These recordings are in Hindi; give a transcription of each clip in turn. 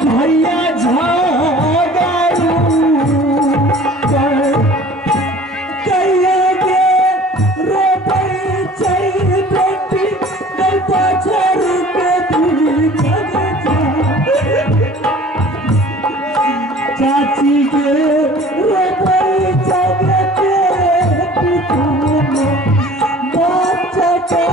भैया झागारू कहिएगे रोपै चैन बेटी गल पाछर के दिल चाची के रोपै चैन बेटी तुमने बात चटा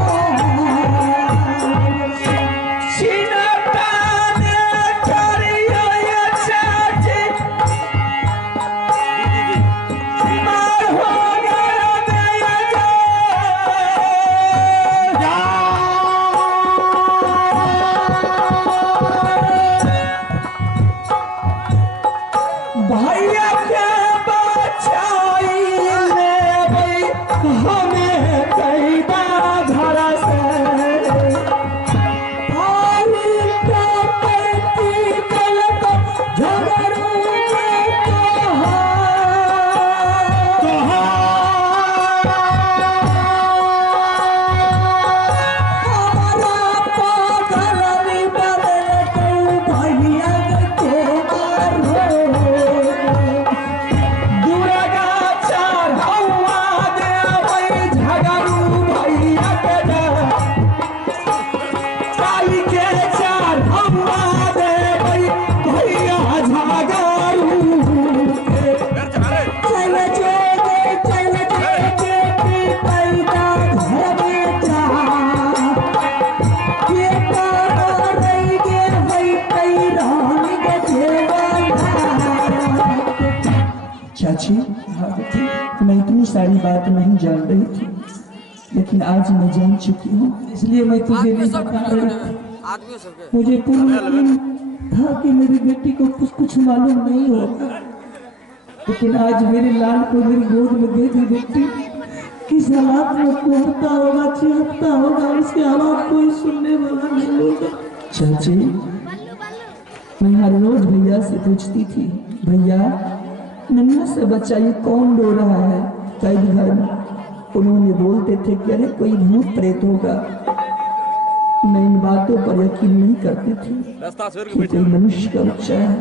भैया के बचाई ले भाई हमें कैदा घर से पानी का पति गलत झगड़ू में कहा हमारा पागल बदल भैया के मारो चाची मैं इतनी सारी बात नहीं जान रही थी, लेकिन आज मैं जान चुकी हूँ, इसलिए मैं तुझे नहीं बता रही थी। मुझे पूरा यकीन था कि मेरी बेटी को कुछ मालूम नहीं होगा, लेकिन आज मेरे लाल को मेरी गोद में दे दी बेटी। किस हालात में कोहता होगा, चिढ़ता होगा, उसके हालात कोई सुनने वाला नहीं होगा। चाची मैं हर रोज भैया से पूछती थी, भैया नन्हा से बच्चा ये कौन रो रहा है कैद घर में? उन्होंने बोलते थे कि अरे कोई भूत प्रेत होगा। मैं इन बातों पर यकीन नहीं करती थी कि कोई मनुष्य का बच्चा है।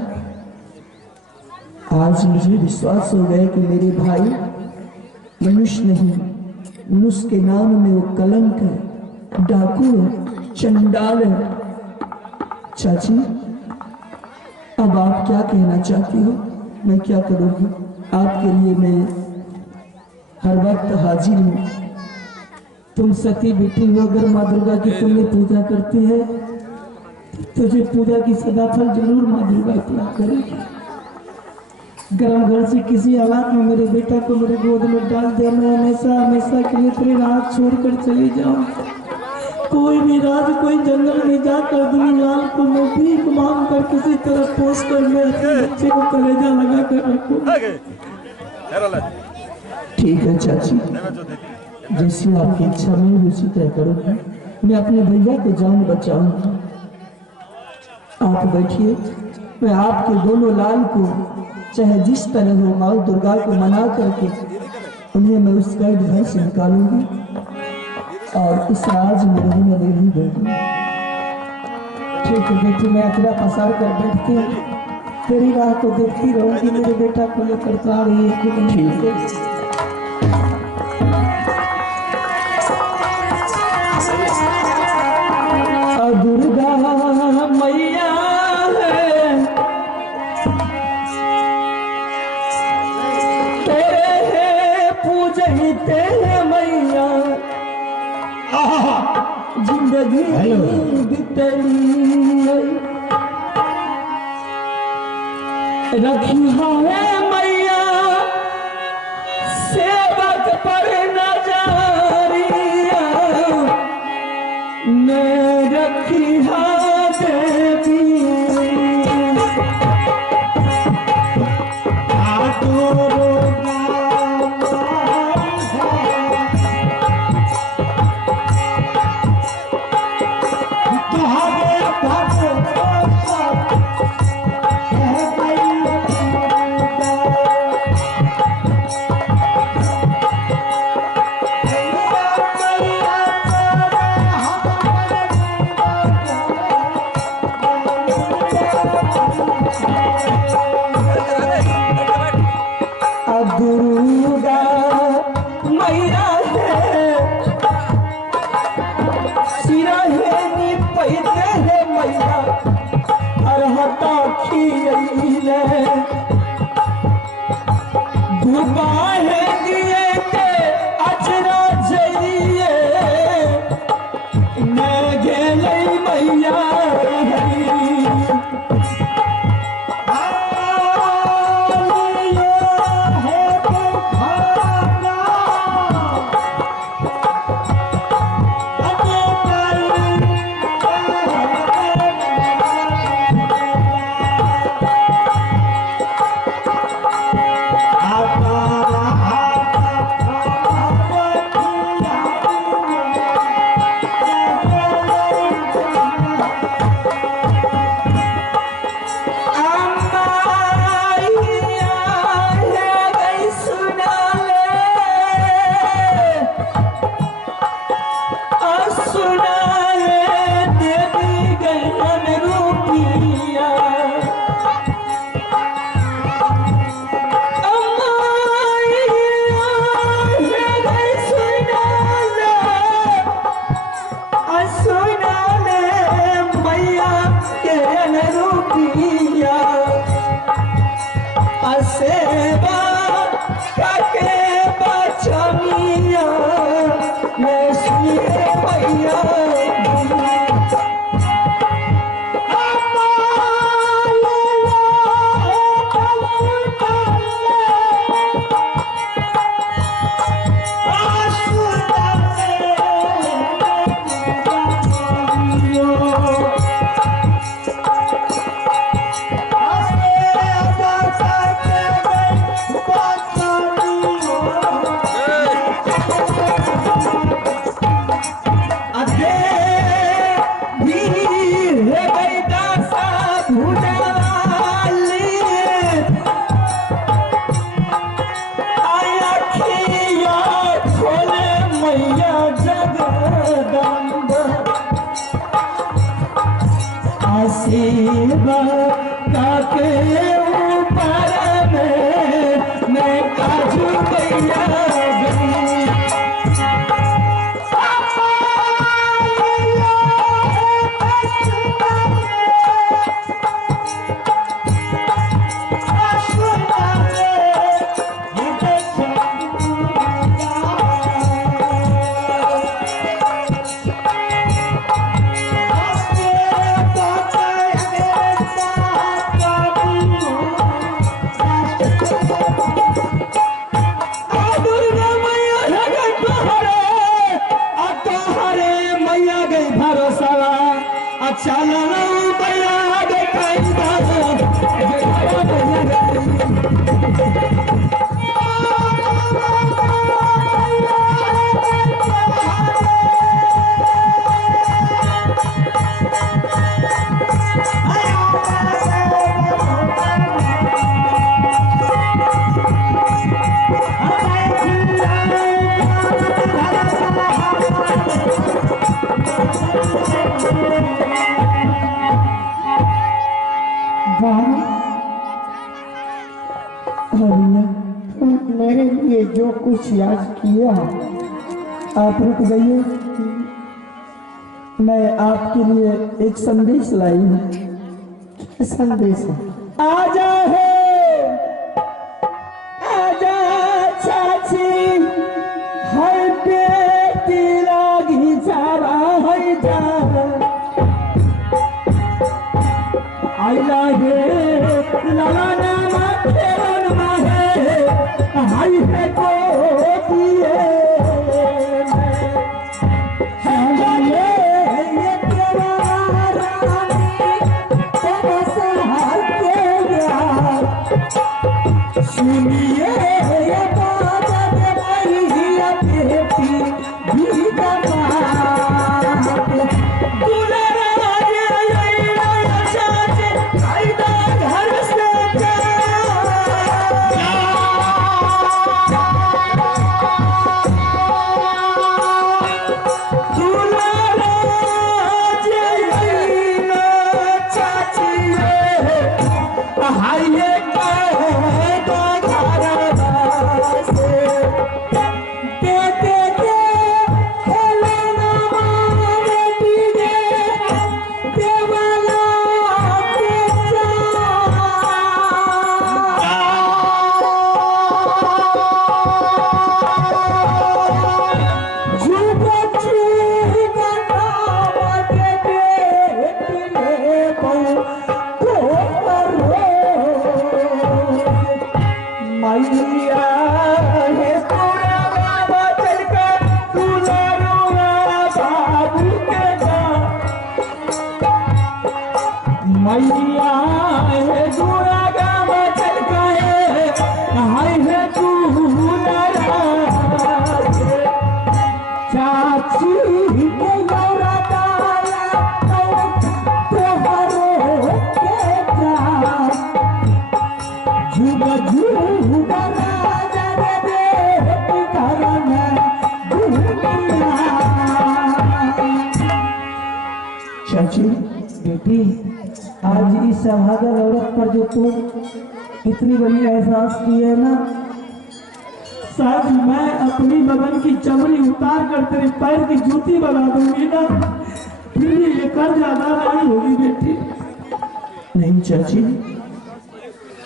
आज मुझे विश्वास हो गया कि मेरे भाई मनुष्य नहीं, मनुष्य के नाम में वो कलंक है, डाकू है, चंडाल है। चाची अब आप क्या कहना चाहती हो? मैं क्या करूँगी? आपके लिए मैं हर वक्त हाजिर हूँ। तुम सती बेटी हो, अगर माँ दुर्गा की तुम्हें पूजा करती है, तुझे पूजा की सदाफल जरूर माँ दुर्गा अता करेगी। गर्म घर से किसी हालात में मेरे बेटा को मेरे गोद में डाल दे, मैं हमेशा हमेशा के लिए तेरे रात छोड़कर चली जाऊँ। कोई भी रात कोई जंगल में जाकर दूर लाल को मैं भीख मांग कर किसी तरह पोस कर मैं अपने बच्चे को कलेजा लगा कर रखूं। ठीक है चाची, जैसी आपकी इच्छा मैं भी उसी तरह करूँगी। मैं अपने भैया को जान बचाऊंगी। आप बैठिए, मैं आपके दोनों लाल को चाहे जिस तरह हो माँ दुर्गा को मना करके उन्हें मैं उस कैद घर से निकालूंगी और इस राज में नहीं दूंगी। ठीक है बेटी, मैं अतरा पसार कर बैठती हूँ, तेरी राह को देखती रहूंगी। मेरे बेटा को लेकर आ रही है। ठीक है। दुर्गा मैया है तेरे पूजते मैया, जिंदगी बितली रखी है मैया, सेवक पर नजरिया मैं रखी है देवी। खियैले दुबाहे दिए के अचरा जइए न गेलै मैया सेवा काके बचनिया मैं सुनिए मैया सेवा काके ऊपर में मैं काजू मैया चलो मैया देखाई मेरे लिए जो कुछ याद किया आप रुक जाइए, मैं आपके लिए एक संदेश लाई हूँ। संदेश है आजा है आजा चाची हर बेटी लागी जावा है जा आइला है लाला नामा खेलन माहे आई है को दिए सुनिए ये बात भैया बेटी भी दे इस अभागल औरत पर जो तू इतनी बड़ी एहसास की है ना, शायद मैं अपनी बदन की चमड़ी उतार कर तेरे पैर की जूती बना दूंगी ना, फिर भी ये कर्ज अदा नहीं होगी बेटी। नहीं चाची,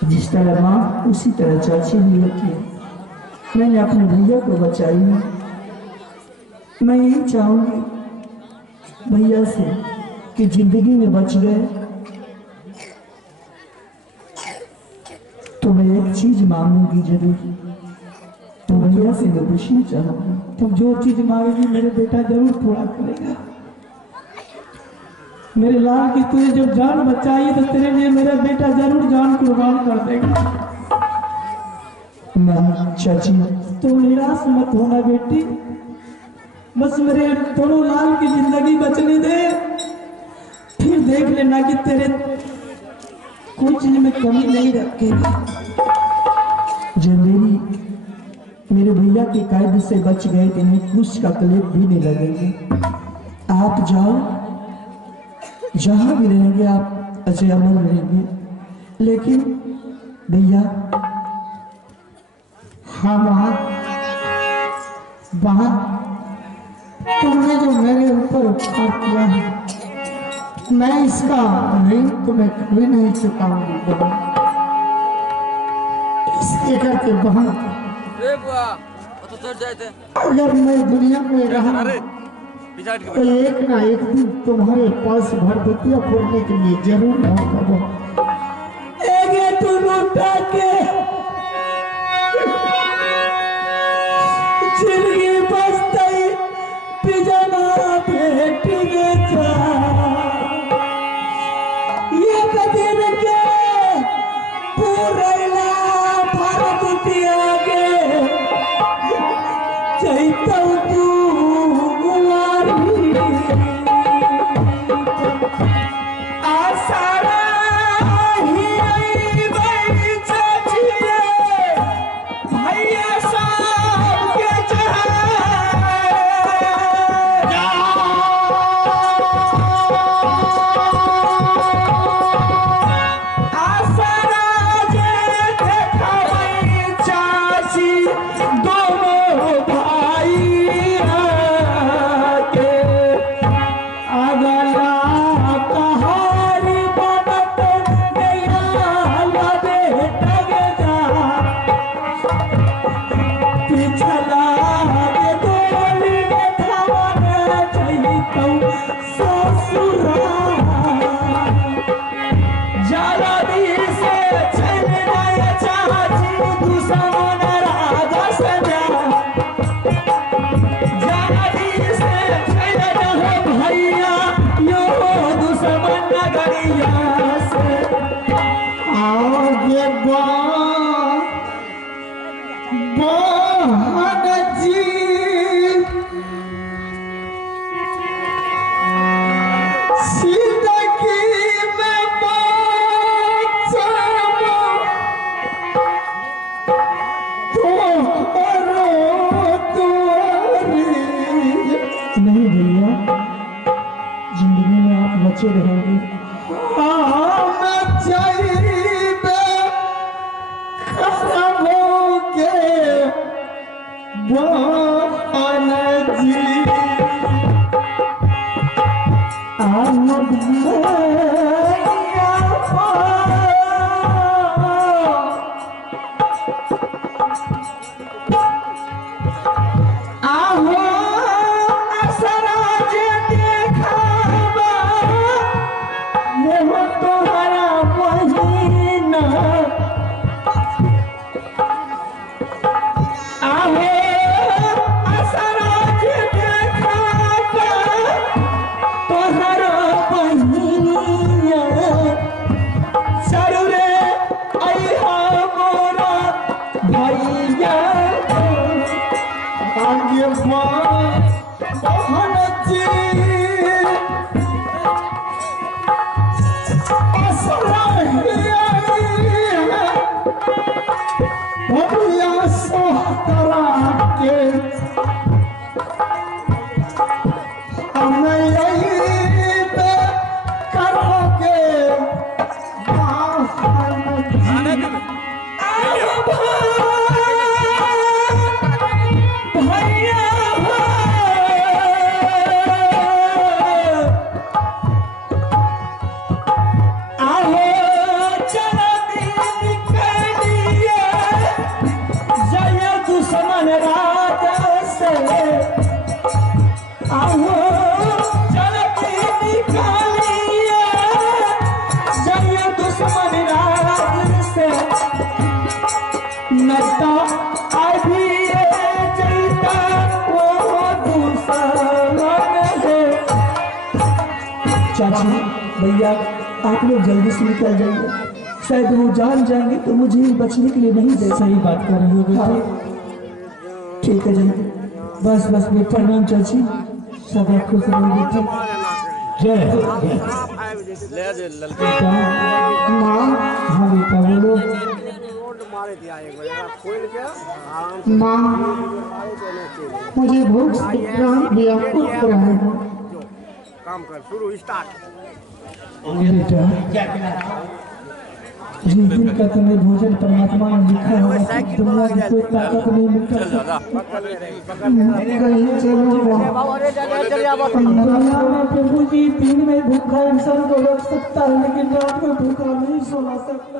जिस तरह माँ उसी तरह चाची भी होती है। मैंने अपने भैया को बचाई है। मैं यही चाहूंगी भैया से कि जिंदगी में बच गए तो मैं एक चीज मांगूंगी जरूर। तो भैया से मैं पूछना चाहूंगी, तुम जो चीज मांगेगी मेरे बेटा जरूर पूरा करेगा। मेरे लाल की तुझे जब जान बचाई तो तेरे लिए मेरा बेटा जरूर जान कुर्बान कर देगा। मैं चाची, तुम निराश मत होना बेटी, बस मेरे दोनों लाल की जिंदगी बचने दे, फिर देख लेना कि तेरे कोई चीज में कमी नहीं रखेगी। जो मेरे भैया के कैद से बच गए थे, इन्हें कुछ का कलेब भी नहीं लगेंगे। आप जाओ, जहां भी रहेंगे आप अजय अमर रहेंगे, लेकिन भैया हाँ वहाँ तुमने जो मेरे ऊपर उपकार किया है, मैं इसका ऋण तुम्हें कभी नहीं चुकाऊंगी बहन। इसके करके बहन, अगर मैं दुनिया में रहा तो एक ना एक दिन तुम्हारे पास भरभुतिया फोड़ने के लिए जरूर मौका जिंदगी बसतई पिजामा भेट गया ये कदिन के पूरेला भरभुतिया के चैतौ तू बचे रहेंगे। चाची भैया आप लोग जल्दी से निकल जाइए, शायद वो जान जाएंगे तो मुझे बचने के लिए नहीं दे। सही बात कर रही हो बेटे। हाँ, ठीक है जल्दी। बस बस बेटा, प्रणाम चाची। सदा खुश रहो बेटे। जय बेटा। माँ हाँ बेटा बोलो। माँ मुझे भूख से प्राण व्याकुल हो रहा है। काम कर शुरू स्टार्ट। बेटा जिस दिन का तुम्हें भोजन परमात्मा ने लिखा होगा कि दुनिया की कोई ताकत नहीं मिल सकती। कहीं चलो माँ। दुनिया में प्रभु जी दिन में भूखा इंसान को रख सकता है, लेकिन रात में भूखा नहीं सोना सकता।